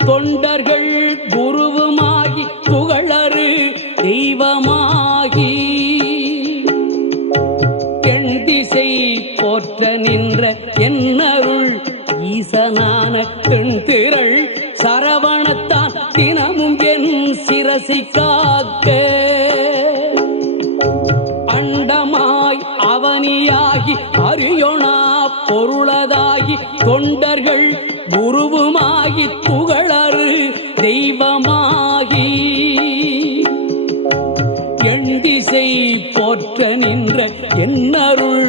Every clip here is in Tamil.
தொண்டர்கள் குருவுமாகி புகழறு தெய்வமாகி எண் திசை போற்ற நின்ற என்னருள் ஈசனான தென்திரள் சரவணத்தான் தினமும் என் சிரசை காக்க அண்டமாய் அவனியாகி அரியோனா பொருளதாகி தொண்டர்கள் குருவுமாகி புகழறு தெய்வமாகி எண் திசை போற்ற நின்ற என்னருள்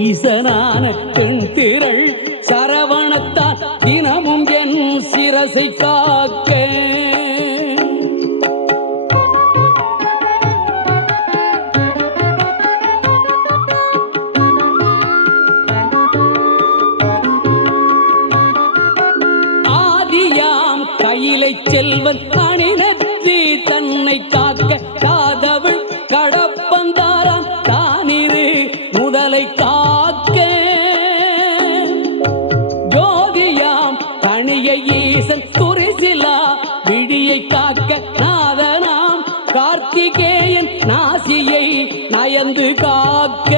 ஈசனான தென்திரள் சரவணத்தான் தினமும் என் சிரசை காக்க கையிலை செல்வன் அணிநெற்றி தன்னை காக்க காதவள் கடப்பந்தாரான் தானிரு முதலை காக்க ஜோதியாம் தனிய ஈசன் துரிசிலா விழியை காக்க நாதனாம் கார்த்திகேயன் நாசியை நயந்து காக்க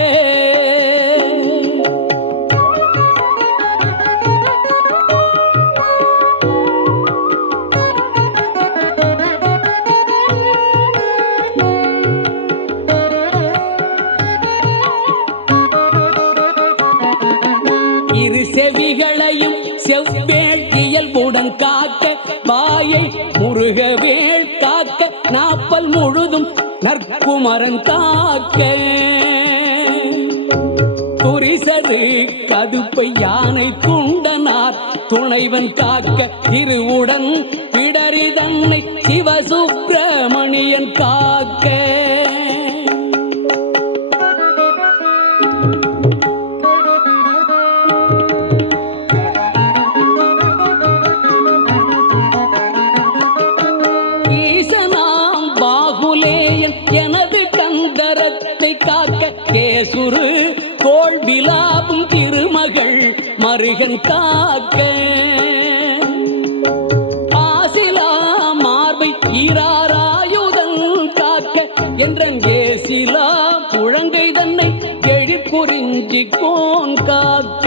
செவிகளையும் செவ்வேள் இயல்புடன் காக்க வாயை முருகவேள் காக்க நாப்பல் முழுதும் நற்குமரன் காக்க துரிசரு கதுப்பை யானை குண்டனார் துணைவன் காக்க திருவுடன் பிடரி தன்னை சிவசுப்பிரமணியன் காக்க எனது கந்தரத்தை காக்க கேசுரு தோல் விலாபும் திருமகள் மருகன் காக்க ஆசிலா மார்பை ஈராராயுதன் காக்க என்றேசிலா புழங்கை தன்னை எழிற்புரிஞ்சி கோன் காக்க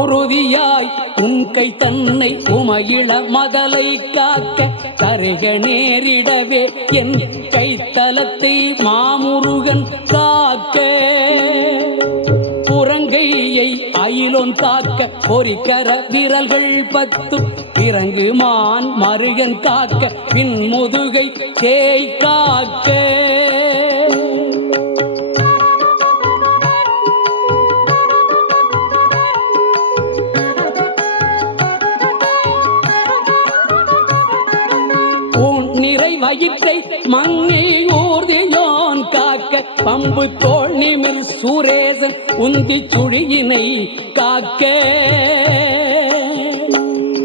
உறுதியாய் உன்கை தன்னை உமையிள மதலை காக்க தருக நேரிடவே என் கைத்தலத்தை மாமுருகன் காக்க புறங்கையை அயிலோன் காக்க பொறிக்கர விரல்கள் 10 பிறங்குமான் மருகன் காக்க பின் முதுகை தேய் காக்க வயிற்றை மண்ணை ஊர்தியோன் காக்க பம்பு தோல் நிமிர் சூரேசன் உந்தி சுழியினை காக்க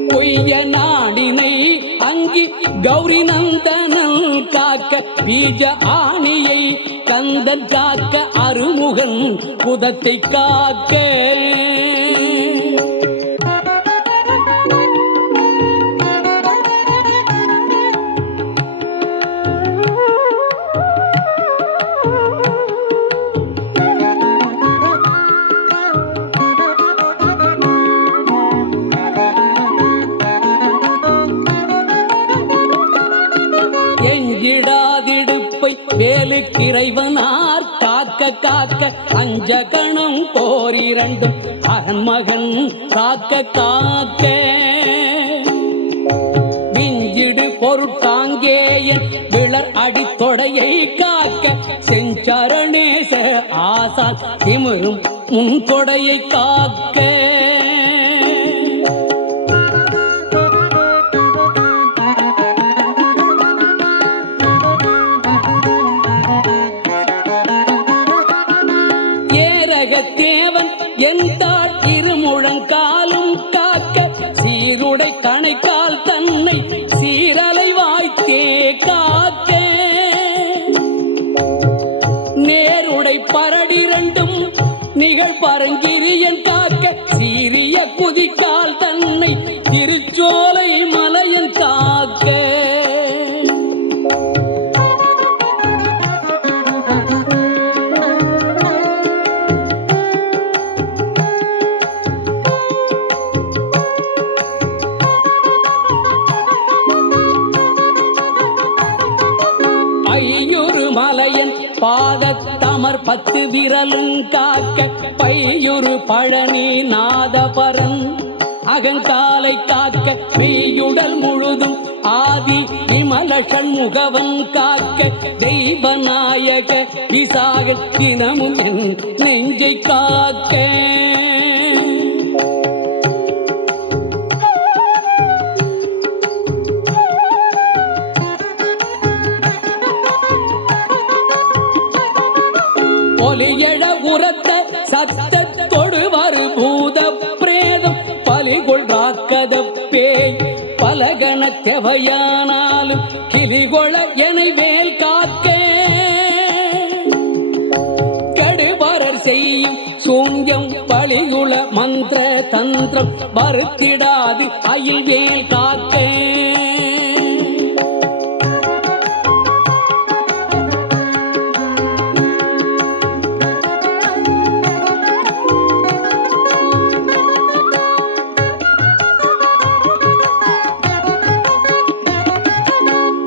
பொய்ய நாடினை அங்கி கௌரி நந்தனன் காக்க பீஜ ஆணியை கந்தன் காக்க அருமுகன் குதத்தை காக்க எஞ்சிடாதிடுப்பை வேலுக்கிறைவனார் காக்க காக்க அஞ்ச கணம் போரிரண்டும் அகன்மகன் காக்க காக்க விஞ்சிடு பொருட்டாங்கேயன் விளர் அடித்தொடையை காக்க செஞ்சரணேச ஆசான் திமிரும் முன் கொடையை காக்க தேவன் என் தாழ் இருமுழங்காலும் காக்க 10 விரலும் காக்க பையுறு பழனி நாதபரன் அகங்காலை காக்க மெய்யுடல் முழுதும் ஆதி விமல சண்முகவன் காக்க தெய்வநாயக விசாக தினமும் என் நெஞ்சை காக்க ஒலியழ உரத்த சத்தத்தொடு வரு பூத பிரேதம் பலிகொள் ராக்கத பேய் பலகன தெவையானாலும் கிளிகொள எனை வேல் காக்க கெடுபரர் செய்யும் சூன்யம் பலிகுள மந்திர தந்திரம் வருத்திடாது அயில் வேல் காக்க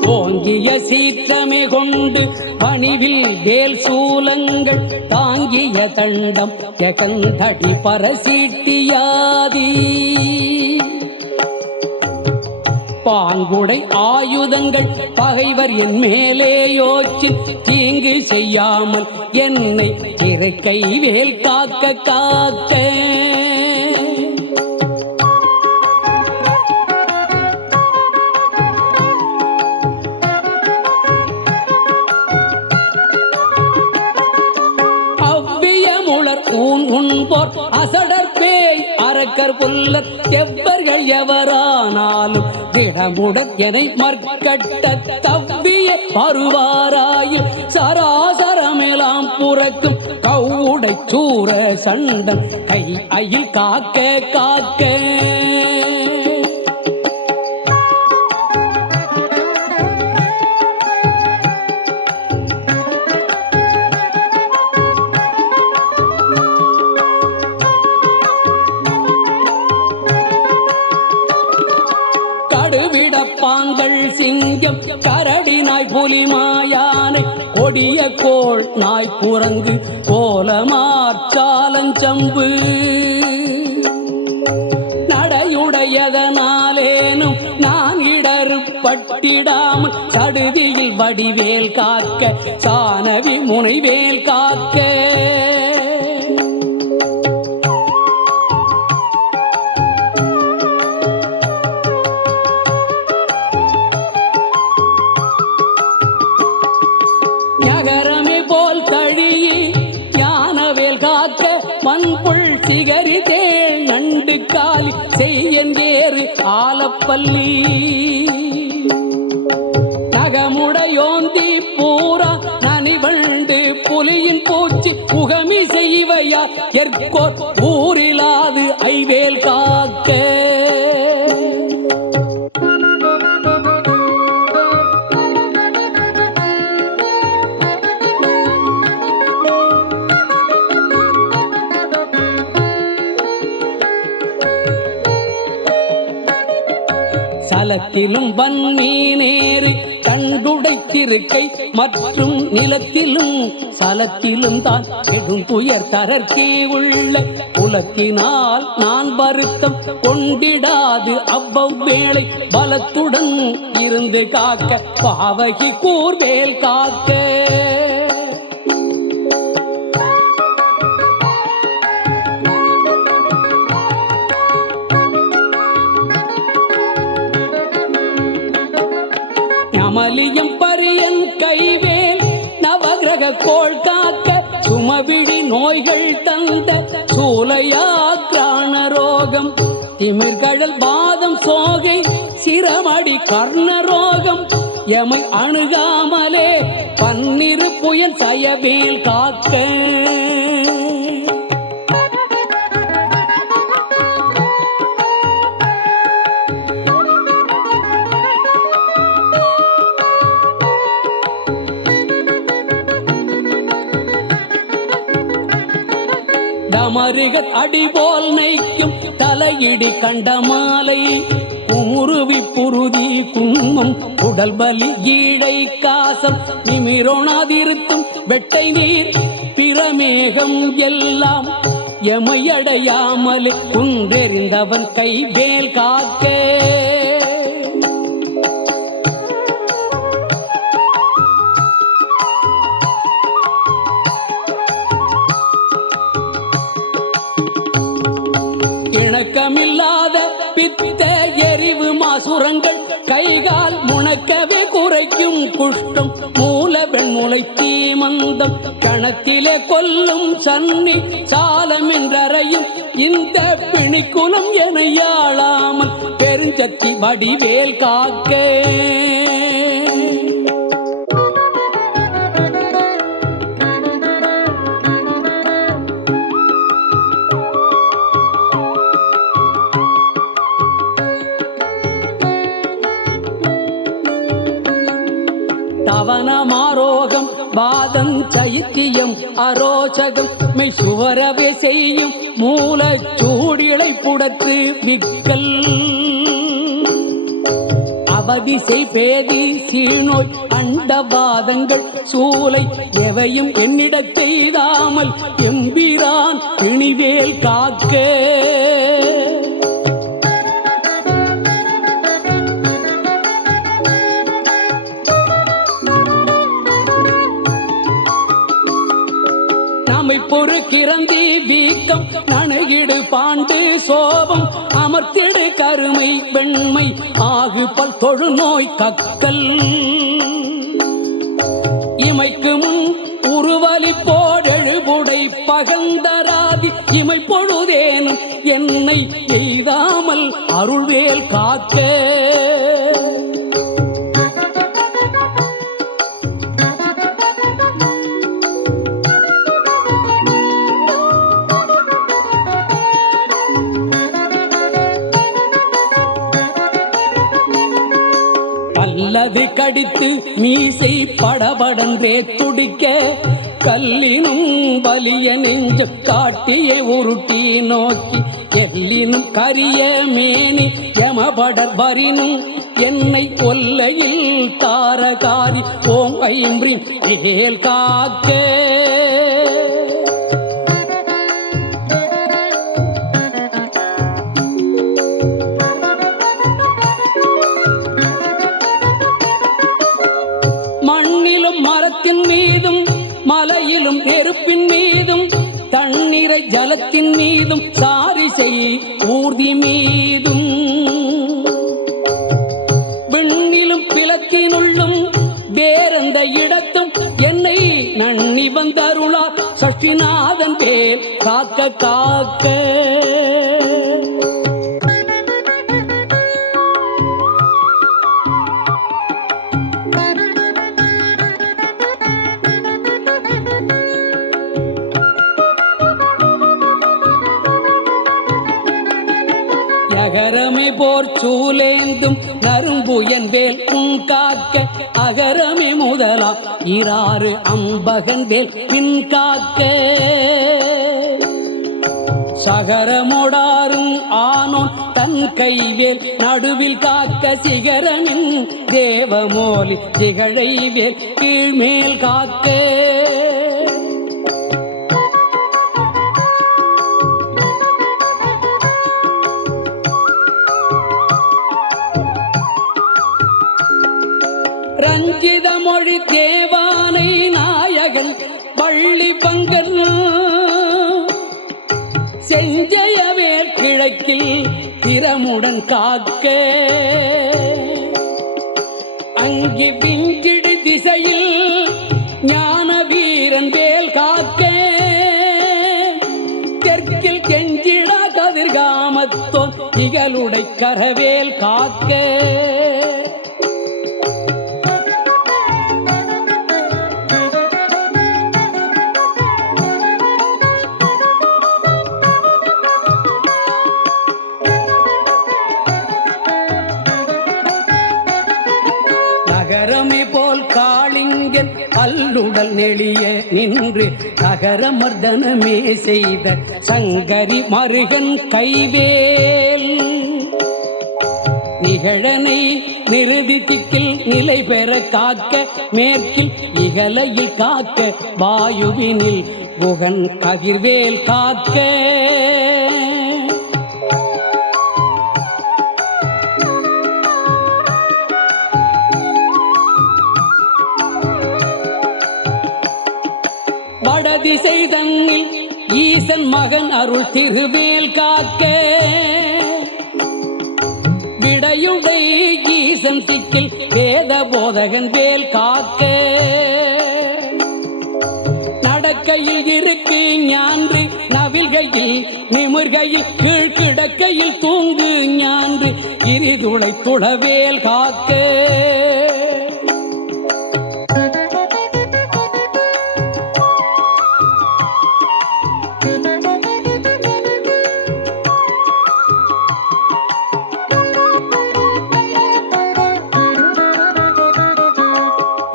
ஓங்கிய சீற்றமே கொண்டு பணிவில் வேல் சூலங்கள் தாங்கிய தண்டம் ஜெகந்தடி பரசீட்டியாதி பாங்குடை ஆயுதங்கள் பகைவர் என் மேலே யோச்சி தீங்கு செய்யாமல் என்னை இறக்கை வேல் காக்க காக்க உன்போர் அசடர் பேய் அரக்கர் புல்லர் எவ்வர்கள் எவரானாலும் திடமுடன் எனை மற்கட்ட தவ்விய வருவாராயில் சராசரமெல்லாம் புறக்கும் கவுடை சூர சண்டன் கை அயில் காக்க காக்க பாங்கள் சிங்கம் கரடினாய் புலிமாயானை கொடிய கோள் நாய் குரங்கு கோலமாற்றாலஞ்சம்பு நடையுடையதனாலேனும் நான் இடறு பட்டிடாமல் சடுதியில் வடிவேல் காக்க சானவி முனைவேல் காக்க மண்புள் சிகரி தேள் நண்டு காலி செய்யேறு ஆலப்பள்ளி நகமுடையோந்தி பூரா நனிவண்டு புலியின் பூச்சி புகமி செய்வையா எற்கோர் ஊரிலாது ஐவேல் காக்க சலத்திலும் வன்மீனேறு கண்டுடைத்திருக்கை மற்றும் நிலத்திலும் சலத்திலும் தான் கெடும் துயர் தரற்கே உள்ள புலத்தினால் நான் வருத்தம் கொண்டிடாது அவ்வளை பலத்துடன் இருந்து காக்க பாவகி கூர்வேல் காக்க அமலியம் பரியன் கைவேல் நவகிரக கோள் காக்க சுமவிழி நோய்கள் தந்த சூலையாக்ரான ரோகம் திமிர்கடல் பாதம் சோகை சிரமடி கர்ணரோகம் எமை அணுகாமலே பன்னிரு புயல் சயவேல் காக்க மருகத் அடிபோல் நைக்கும் தலையிடி கண்டமாலை குமுருவி புருதி குன்மம் உடல் பலி ஈழை காசம் நிமிரோணாதிருத்தும் வெட்டை நீர் பிற நிறமேகம் எல்லாம் எமையடையாமலே குன்றெறிந்தவன் கைவேல் காக்க. இணக்கமில்லாத பித்த எரிவு மாசுரங்கள் கைகால் முணக்கவே குறைக்கும் குஷ்டம் மூல வெண்முளை தீமந்தம் கணத்திலே கொல்லும் சன்னி சாலமின்றறையும் இந்த பிணிக்குலம் என யாழாமல் பெருஞ்சத்தி வடிவேல் காக்க. தவனமாரோகம் வாதம் சைத்தியம் அரோச்சகம் மெய் சுவரவே செய்யும் மூல சூடிளை புடத்து விக்கல் அவதிசை பேதி சீநோய் அண்டவாதங்கள் சூலை எவையும் என்னிடத்தெய்தாமல் எம்பிரான் பிணிவேல் காக்க. பொறுக்கிறந்தி வீக்கம் நணுகிடு பாண்டு சோபம் அமர்த்திடு கருமை வெண்மை ஆகு பல் தொழுநோய் கக்கல் இமைக்கு முன் உருவலி போடெழுபுடை பகந்தராதி இமை பொழுதேனும் என்னை எய்தாமல் அருள்வேல் காக்க. அல்லது கடித்து மீசை படபடன்றே துடிக்க கல்லினும் வலிய நெஞ்ச காட்டியை உருட்டி நோக்கி எல்லினும் கரிய மேனி யமபடர் வரினும் என்னை கொல்லையில் தாரகாரி ஓம் ஐம்பின் வேல் காக்க. மரத்தின் மீதும் மலையிலும் நெருப்பின் மீதும் தண்ணீரை ஜலத்தின் மீதும் சாரிசை ஊர்தி மீதும் விண்ணிலும் பிளத்தினுள்ளும் வேறெந்த இடத்தும் என்னை நன்னி வந்தருளா சஷ்டிநாதன் வேல் காக்க காக்க. அகரமை போர் சூலேந்தும் நரும்புயன் வேல் காக்க அகரமே முதலா இராறு அம்பகன் வேல் பின் காக்க. சகரமோடாரும் ஆனோன் தன் கைவேல் நடுவில் காக்க சிகரமின் தேவமோலி திகழை வேல் கீழ்மேல் காக்க. ரஞ்சித மொழி தேவானை நாயகன் பள்ளி பங்கர் செஞ்சயவேல் கிழக்கில் திறமுடன் காக்க. அங்கி பிஞ்சிடு திசையில் ஞான வீரன் வேல் காக்க. தெற்கில் கெஞ்சிடா கதிர்காமத்தோன் இகலுடை கரவேல் காக்க. நகரமே போல் காளிங்கன் அல்லுடல் நெளிய நின்று நகர மர்தனமே செய்த சங்கரி மருகன் கைவேல் நிகழனை நிறுதி திக்கில் நிலை பெற காக்க. மேற்கில் இகலையில் காக்க வாயுவினில் குகன் கதிர்வேல் காக்க வடதிசை தன்னில் ஈசன் மகன் அருள் திருவேல் காக்க விடையுடை ஈசன் திக்கில் வேத போதகன் வேல் காக்க நடக்கையில் இருக்கு ஞான்று நவில்கையில் நிமிர்கையில் கீழ்கிடக்கையில் தூங்கு ஞான்று இரிதுளை துளவேல் காக்க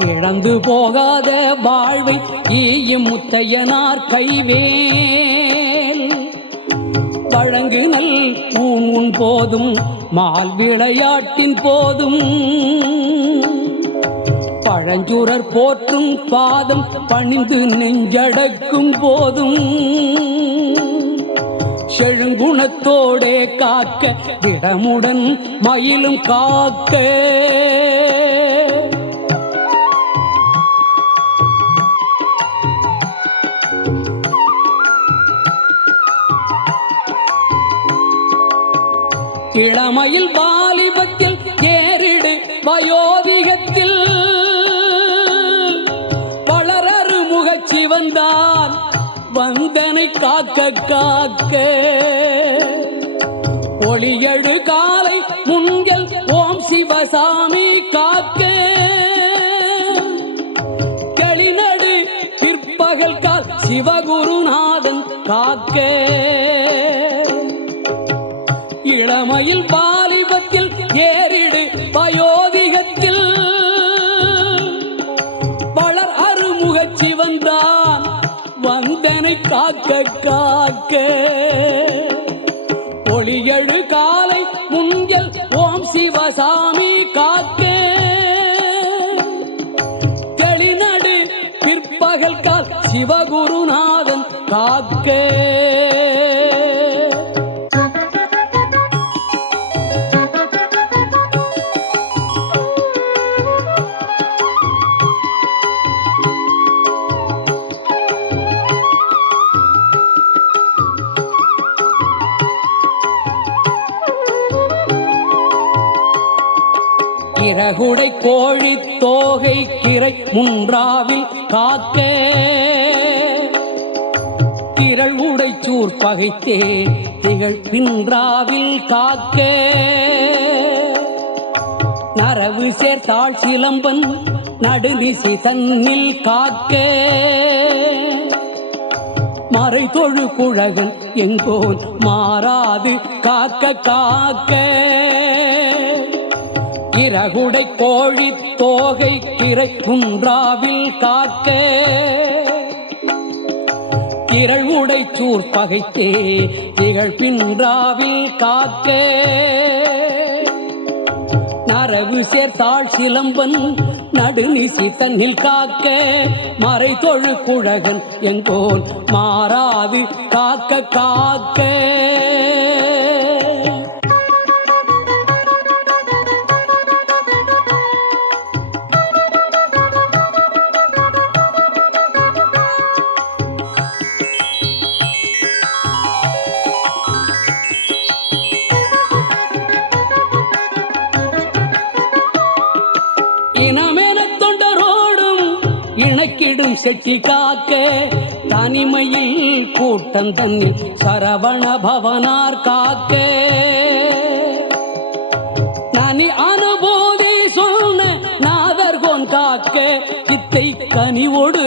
இழந்து போகாத வாழ்வை ஈயும் முத்தையனார் கைவேல் வழங்கு நல் ஊன் போதும் மால் விளையாட்டின் போதும் பழஞ்சுரர் போற்றும் பாதம் பணிந்து நெஞ்சடக்கும் போதும் செழுங்குணத்தோடே காக்க விடமுடன் மயிலும் காக்க இளமையில் வாலிபத்தில் ஏறிடு வயோதிகத்தில் வளரறு முகச்சி வந்தான் வந்தனை காக்க காக்க ஒளியழு காலை முன்கள் ஓம் சிவசாமி காக்க களிநடு பிற்பகல் கால் சிவகுருநாதன் காக்க இளமையில் வாலிபத்தில் ஏறிடு வயோதிகத்தில் வளர் அருமுகச்சி வந்தான் வந்தனை காக்க காக்க ஒளியழு காலை முன்கள் ஓம் சிவசாமி காக்க களிநடு பிற்பகல் கால் சிவகுருநாதன் காக்க இறகுடை கோழி தோகை கிரை முன்றாவில் காக்க திரள் உடைச்சூர் பகைத்தே திகழ் பின்றாவில் காக்க நரவு சேர்த்தாள் சிலம்பன் நடுநிசி தன்னில் காக்க மறை தொழு குழகன் எங்கோன் மாறாது காக்க காக்க இறகுடை கோழி தோகை கிரை குன்றாவில் காக்க திரள் உடைச்சூர் பகைத்தே திகழ் பின்றாவில் காக்க நரவு சேர்த்தாள் சிலம்பன் நடுநிசி தன்னில் காக்க மறை தொழு குழகன் எங்கோன் மாறாது காக்க காக்க இணக்கிடும் செட்டி காக்க தனிமையில் கூட்டம் தன்னில் சரவண பவனார் காக்க நனி அனுபூதி சொன்ன நாதர்கோன் காக்க இத்தை கனிவோடு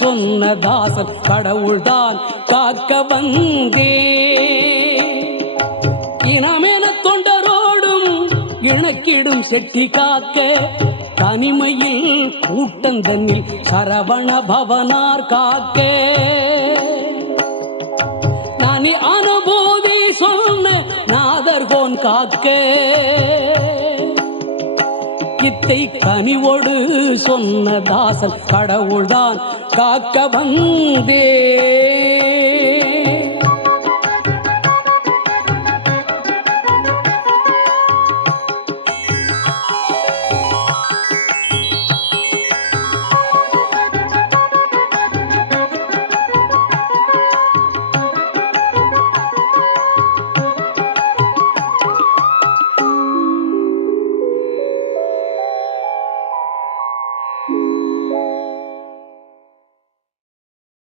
சொன்ன தாசன் கடவுள்தான் காக்க வந்தே இனமென தொண்டரோடும் இணக்கிடும் செட்டி காக்க தனிமையில் கூட்டந்தன்னில் சரவண பவனார் காக்க நனி அனுபூதி சொன்ன நாதர்கோன் காக்க வித்தை கனிவோடு சொன்ன தாசன் கடவுள்தான் காக்க வந்தே